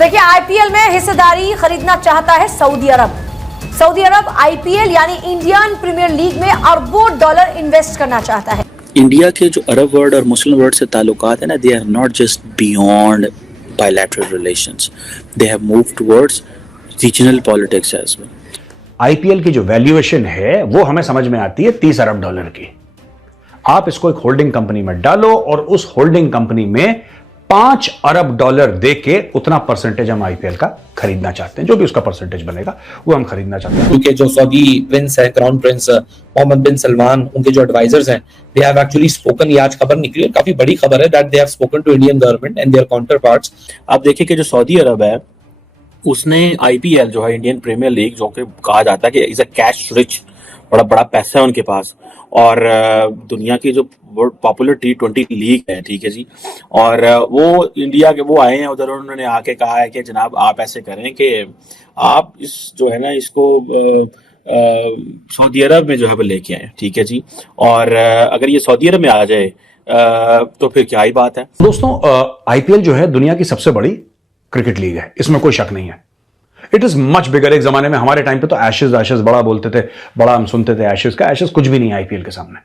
देखिए, आईपीएल में हिस्सेदारी खरीदना चाहता है सऊदी अरब। सऊदी अरब आईपीएल यानी इंडियन प्रीमियर लीग में अरबों डॉलर इन्वेस्ट करना चाहता है। इंडिया के जो अरब वर्ल्ड और मुस्लिम वर्ल्ड से ताल्लुकात है ना, they are not just beyond bilateral relations, they have moved towards regional politics as well. IPL की जो वैल्यूएशन है वो हमें समझ में आती है 30 अरब डॉलर की। आप इसको एक होल्डिंग कंपनी में डालो और उस होल्डिंग कंपनी में 5 अरब डॉलर देके उतना परसेंटेज हम आईपीएल का खरीदना चाहते हैं। जो भी उसका परसेंटेज बनेगा वो हम खरीदना चाहते हैं। क्योंकि जो सऊदी प्रिंस है, क्राउन प्रिंस मोहम्मद बिन सलमान, उनके जो एडवाइजर्स हैं, दे हैव एक्चुअली स्पोकन। ये आज खबर निकली है, काफी बड़ी खबर है, that they have spoken to Indian government and their counterparts. आप देखिए कि जो सऊदी अरब है उसने आईपीएल जो है इंडियन प्रीमियर लीग, जो कि कहा जाता है कि इज अ कैश रिच, बड़ा बड़ा पैसा है उनके पास, और दुनिया की जो पॉपुलर T20 लीग है, ठीक है जी, और वो इंडिया के वो आए हैं उधर, उन्होंने आके कहा है कि जनाब आप ऐसे करें कि आप इस जो है ना इसको सऊदी अरब में जो है वो लेके आए, ठीक है जी, और अगर ये सऊदी अरब में आ जाए तो फिर क्या ही बात है। दोस्तों, आईपीएल जो है दुनिया की सबसे बड़ी क्रिकेट लीग है, इसमें कोई शक नहीं है। It is much bigger. एक जमाने में हमारे टाइम पे तो एशेज बड़ा बोलते थे, बड़ा हम सुनते थे एशेज का। एशेज कुछ भी नहीं है आईपीएल के सामने,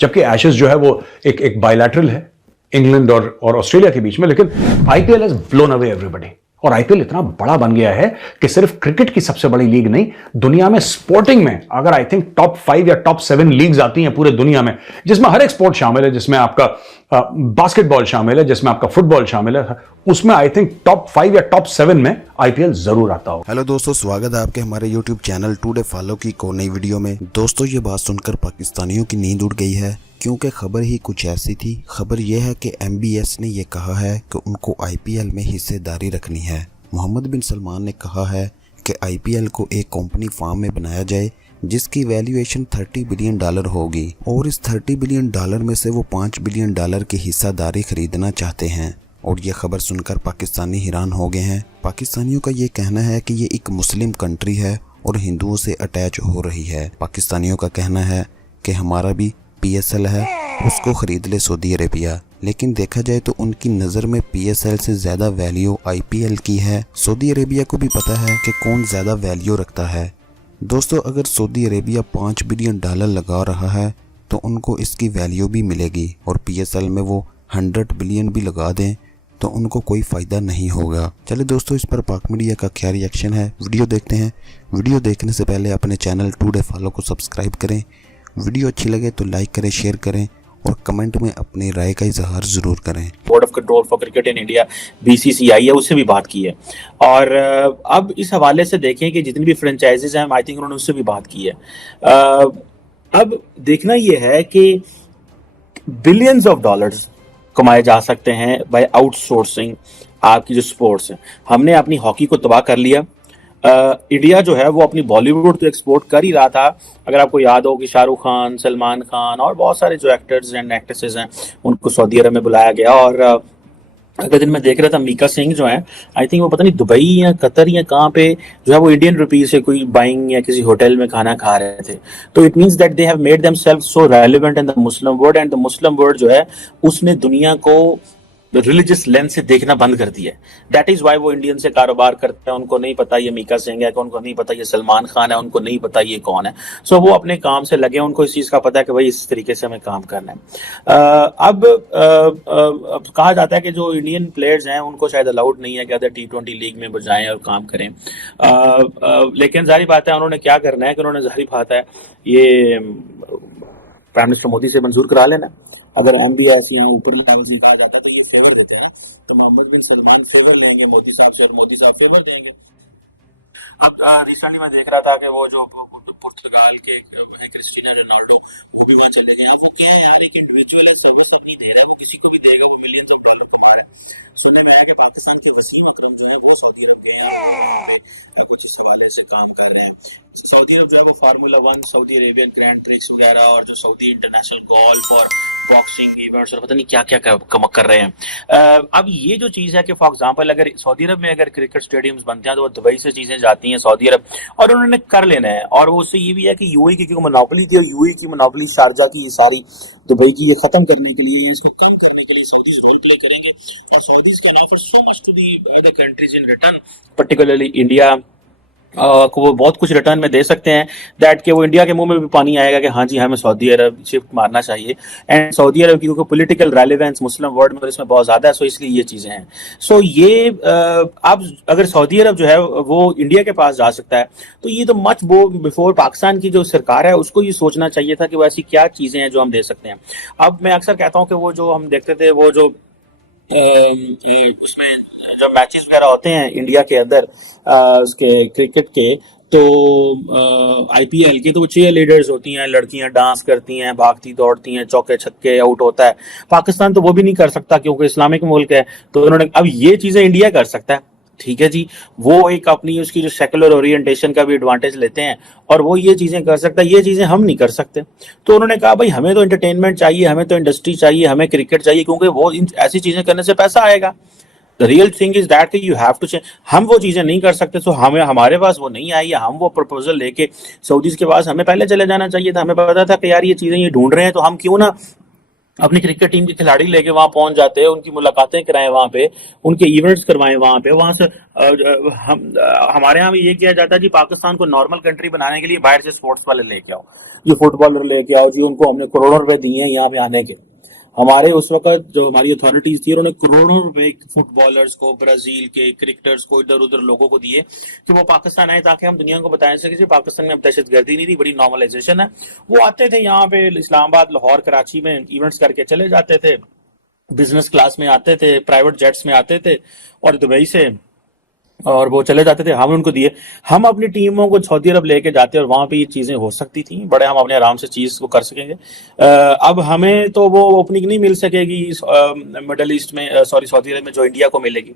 जबकि एशेज जो है वो एक बायलैटरल है इंग्लैंड और ऑस्ट्रेलिया के बीच में। लेकिन IPL has blown away everybody, और आईपीएल इतना बड़ा बन गया है कि सिर्फ क्रिकेट की सबसे बड़ी लीग नहीं, दुनिया में स्पोर्टिंग में अगर आई थिंक टॉप 5 या टॉप 7 लीग्स आती हैं पूरे दुनिया में, जिसमें हर एक स्पोर्ट शामिल है, जिसमें आपका बास्केटबॉल शामिल है, जिसमें आपका फुटबॉल शामिल है, उसमें आई थिंक टॉप 5 या टॉप 7 में आईपीएल जरूर आता हो। हेलो दोस्तों, स्वागत है आपके हमारे यूट्यूब चैनल टुडे फॉलो की एक और नई वीडियो में। दोस्तों, ये बात सुनकर पाकिस्तानियों की नींद उड़ गई है, क्योंकि खबर ही कुछ ऐसी थी। खबर यह है कि एमबीएस ने यह कहा है कि उनको आईपीएल में हिस्सेदारी रखनी है। मोहम्मद बिन सलमान ने कहा है कि आईपीएल को एक कंपनी फार्म में बनाया जाए जिसकी वैल्यूएशन $30 बिलियन होगी, और इस $30 बिलियन में से वो $5 बिलियन की हिस्सेदारी खरीदना चाहते हैं। और ये खबर सुनकर पाकिस्तानी हैरान हो गए हैं। पाकिस्तानियों का ये कहना है कि ये एक मुस्लिम कंट्री है और हिंदुओं से अटैच हो रही है। पाकिस्तानियों का कहना है कि हमारा भी पीएसएल है, उसको खरीद ले सऊदी अरेबिया। लेकिन देखा जाए तो उनकी नज़र में पीएसएल से ज़्यादा वैल्यू आईपीएल की है। सऊदी अरेबिया को भी पता है कि कौन ज़्यादा वैल्यू रखता है। दोस्तों, अगर सऊदी अरेबिया $5 बिलियन लगा रहा है तो उनको इसकी वैल्यू भी मिलेगी, और पीएसएल में वो 100 बिलियन भी लगा दें तो उनको कोई फ़ायदा नहीं होगा। चलिए दोस्तों, इस पर पाक मीडिया का क्या रिएक्शन है, वीडियो देखते हैं। वीडियो देखने से पहले अपने चैनल टुडे फॉलो को सब्सक्राइब करें। वीडियो अच्छी लगे तो लाइक करें, शेयर करें और कमेंट में अपनी राय का इजहार जरूर करें। Board of control for cricket in India, BCCI है, उससे भी बात की है, और अब इस हवाले से देखें कि जितनी भी फ्रेंचाइजीज हैं, आई थिंक उन्होंने उससे भी बात की है। अब देखना यह है कि बिलियंस ऑफ डॉलर्स कमाए जा सकते हैं बाय आउटसोर्सिंग आपकी जो स्पोर्ट्स है। हमने अपनी हॉकी को तबाह कर लिया। इंडिया जो है वो अपनी बॉलीवुड तो एक्सपोर्ट कर ही रहा था। अगर आपको याद हो कि शाहरुख खान, सलमान खान और बहुत सारे जो एक्टर्स एंड एक्ट्रेसेस हैं उनको सऊदी अरब में बुलाया गया। और अगले दिन मैं देख रहा था मीका सिंह जो है, आई थिंक वो पता नहीं दुबई या कतर या कहाँ पे जो है वो इंडियन रुपीज से कोई बाइंग या किसी होटल में खाना खा रहे थे। तो it means that they have made themselves so relevant in the Muslim world, and the Muslim world जो है उसने दुनिया को रिलीजियस लेंस से देखना बंद कर दिया है। दैट इज वाई वो इंडियन से कारोबार करते हैं। उनको नहीं पता ये मीका सिंह है, उनको नहीं पता ये सलमान खान है, उनको नहीं पता ये कौन है। सो वो अपने काम से लगे, उनको इस चीज का पता है कि भाई इस तरीके से हमें काम करना है। अब कहा जाता है कि जो इंडियन प्लेयर्स हैं उनको शायद अलाउड नहीं है कि अदर T20 लीग में जाएं और काम करें। लेकिन जाहिर बात है उन्होंने क्या करना है कि उन्होंने जाहिर बात है ये प्राइम मिनिस्टर मोदी से मंजूर करा लेना। अगर एमबीएस यहाँ ऊपर में कहा जाता तो ये फेवर देगा, तो मोहम्मद बिन सलमान फेवर लेंगे मोदी साहब से और मोदी साहब फेवर देंगे। अब रिसेंटली मैं देख रहा था कि वो जो पुर्तगाल के क्रिस्टियानो रोनाल्डो वो भी वहाँ चले गए। अब वो क्या है यार, एक इंडिविजुअल सर्विस अपनी दे रहा है, वो किसी को भी देगा, वो मिलियंस ऑफ डॉलर कमा रहा है। सुनने में आया कि पाकिस्तान के वसीम अकरम जो है वो सऊदी अरब गए हैं, कुछ इस हवाले से काम कर रहे हैं। सऊदी अरब जो है वो formula 1, Saudi Arabian grand prix वगैरह और जो सऊदी इंटरनेशनल गोल्फ और बॉक्सिंग इवेंट्स और पता नहीं क्या क्या कर रहे हैं। अब ये जो चीज़ है कि फॉर एग्जांपल अगर सऊदी अरब में अगर क्रिकेट स्टेडियम्स बनते हैं तो वो दुबई से चीज़ें जाती हैं सऊदी अरब, और उन्होंने कर लेना है, और वो उससे ये भी है कि यूएई की जो मोनोपोली थी, और यूएई की मोनोपोली शारजा की ये सारी दुबई की, ये खत्म करने के लिए, इसको कम करने के लिए सऊदीज रोल प्ले करेंगे। और Saudis can offer so much to the other countries in return, particularly India को वो बहुत कुछ रिटर्न में दे सकते हैं, दैट कि वो इंडिया के मुंह में भी पानी आएगा कि हाँ जी हमें सऊदी अरब शिफ्ट मारना चाहिए। एंड सऊदी अरब की क्योंकि पॉलिटिकल रेलेवेंस मुस्लिम वर्ल्ड में इसमें बहुत ज़्यादा है, सो इसलिए ये चीज़ें हैं। सो ये अब अगर सऊदी अरब जो है वो इंडिया के पास जा सकता है, तो ये तो मच बिफोर पाकिस्तान की जो सरकार है उसको ये सोचना चाहिए था कि वो ऐसी क्या चीज़ें हैं जो हम दे सकते हैं। अब मैं अक्सर कहता हूँ कि वो जो हम देखते थे, वो जो उसमें जो मैचेस वगैरह होते हैं इंडिया के अंदर उसके क्रिकेट के, तो आईपीएल के, तो वो चीयर लीडर्स होती हैं, लड़कियां डांस करती हैं, भागती दौड़ती हैं, चौके छक्के आउट होता है। पाकिस्तान तो वो भी नहीं कर सकता क्योंकि इस्लामिक मुल्क है, तो उन्होंने अब ये चीजें इंडिया कर सकता है, ठीक है जी। वो एक अपनी उसकी जो सेकुलर ओरिएंटेशन का भी एडवांटेज लेते हैं और वो ये चीजें कर सकता है, ये चीजें हम नहीं कर सकते। तो उन्होंने कहा भाई हमें तो एंटरटेनमेंट चाहिए, हमें तो इंडस्ट्री चाहिए, हमें क्रिकेट चाहिए, क्योंकि वो ऐसी चीजें करने से पैसा आएगा। The real thing is that you have to change. हम वो चीजें नहीं कर सकते, तो हमें हमारे पास वो नहीं आई, या हम वो प्रपोजल लेके सऊदीज के पास हमें पहले चले जाना चाहिए था। हमें पता था कि यार ये चीजें ये ढूंढ रहे हैं, तो हम क्यों ना अपनी क्रिकेट टीम के खिलाड़ी लेके वहां पहुंच जाते हैं, उनकी मुलाकातें कराएं वहां पे, उनके इवेंट्स करवाएं वहां पे। वहां से हमारे यहाँ भी ये किया जाता है जी, पाकिस्तान को नॉर्मल कंट्री बनाने के लिए बाहर से स्पोर्ट्स वाले लेके आओ, ये फुटबॉलर लेके आओ जी, उनको हमने करोड़ों रुपए दिए हैं यहाँ पे आने के। हमारे उस वक्त जो हमारी अथॉरिटीज थी, उन्होंने करोड़ों रुपए फुटबॉलर्स को, ब्राजील के क्रिकेटर्स को, इधर उधर लोगों को दिए कि वो पाकिस्तान आए, ताकि हम दुनिया को बता सके पाकिस्तान में अब दहशतगर्दी नहीं थी, बड़ी नॉर्मलाइजेशन है। वो आते थे यहाँ पे इस्लामाबाद, लाहौर, कराची में इवेंट्स करके चले जाते थे, बिजनेस क्लास में आते थे, प्राइवेट जेट्स में आते थे, और दुबई से और वो चले जाते थे, हम उनको दिए। हम अपनी टीमों को सऊदी अरब लेके जाते और वहां पे ये चीजें हो सकती थी, बड़े हम अपने आराम से चीज को कर सकेंगे। अब हमें तो वो ओपनिंग नहीं मिल सकेगी मिडल ईस्ट में, सॉरी सऊदी अरब में, जो इंडिया को मिलेगी।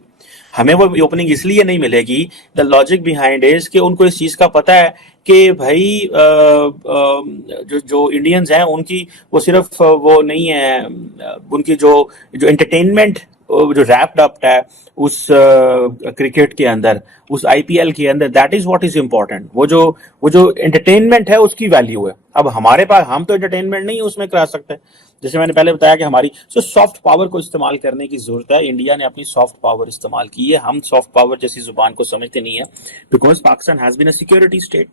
हमें वो ओपनिंग इसलिए नहीं मिलेगी, द लॉजिक बिहाइंड इज कि उनको इस चीज का पता है कि भाई जो इंडियंस हैं उनकी वो सिर्फ वो नहीं है, उनकी जो एंटरटेनमेंट जो रैप्ड अप है उस क्रिकेट के अंदर, उस आईपीएल के अंदर, that is what is important. वो जो एंटरटेनमेंट है उसकी वैल्यू है। अब हमारे पास, हम तो एंटरटेनमेंट नहीं उसमें करा सकते, जैसे मैंने पहले बताया कि हमारी सॉफ्ट पावर को इस्तेमाल करने की जरूरत है। इंडिया ने अपनी सॉफ्ट पावर इस्तेमाल की है, हम सॉफ्ट पावर जैसी जुबान को समझते नहीं है, because Pakistan has been a security state.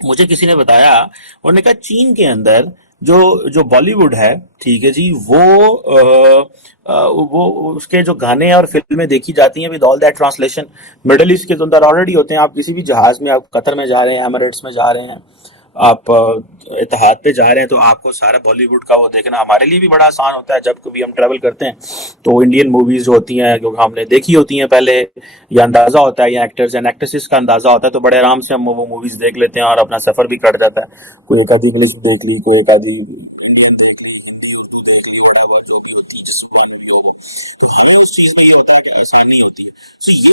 मुझे किसी ने बताया, उन्होंने कहा चीन के अंदर जो बॉलीवुड है, ठीक है जी, वो उसके जो गाने और फिल्में देखी जाती हैं with all that translation middle east के अंदर ऑलरेडी होते हैं। आप किसी भी जहाज में, आप कतर में जा रहे हैं, एमिरेट्स में जा रहे हैं, आप इत्तेहाद पे जा रहे हैं, तो आपको सारा बॉलीवुड का वो देखना हमारे लिए भी बड़ा आसान होता है। जब कभी हम ट्रैवल करते हैं तो इंडियन मूवीज जो होती हैं, क्योंकि हमने देखी होती हैं पहले, या अंदाजा होता है, या एक्टर्स एंड एक्ट्रेसेस का अंदाजा होता है, तो बड़े आराम से हम वो मूवीज देख लेते हैं और अपना सफर भी कट जाता है। कोई एक आधी इंग्लिश देख ली, कोई एक आधी इंडियन देख ली, हिंदी उर्दू देख ली, वट जो भी होती है, जिस जुबान में भी हो। तो हमें उस चीज में ये होता है कि आसानी होती है। So, ये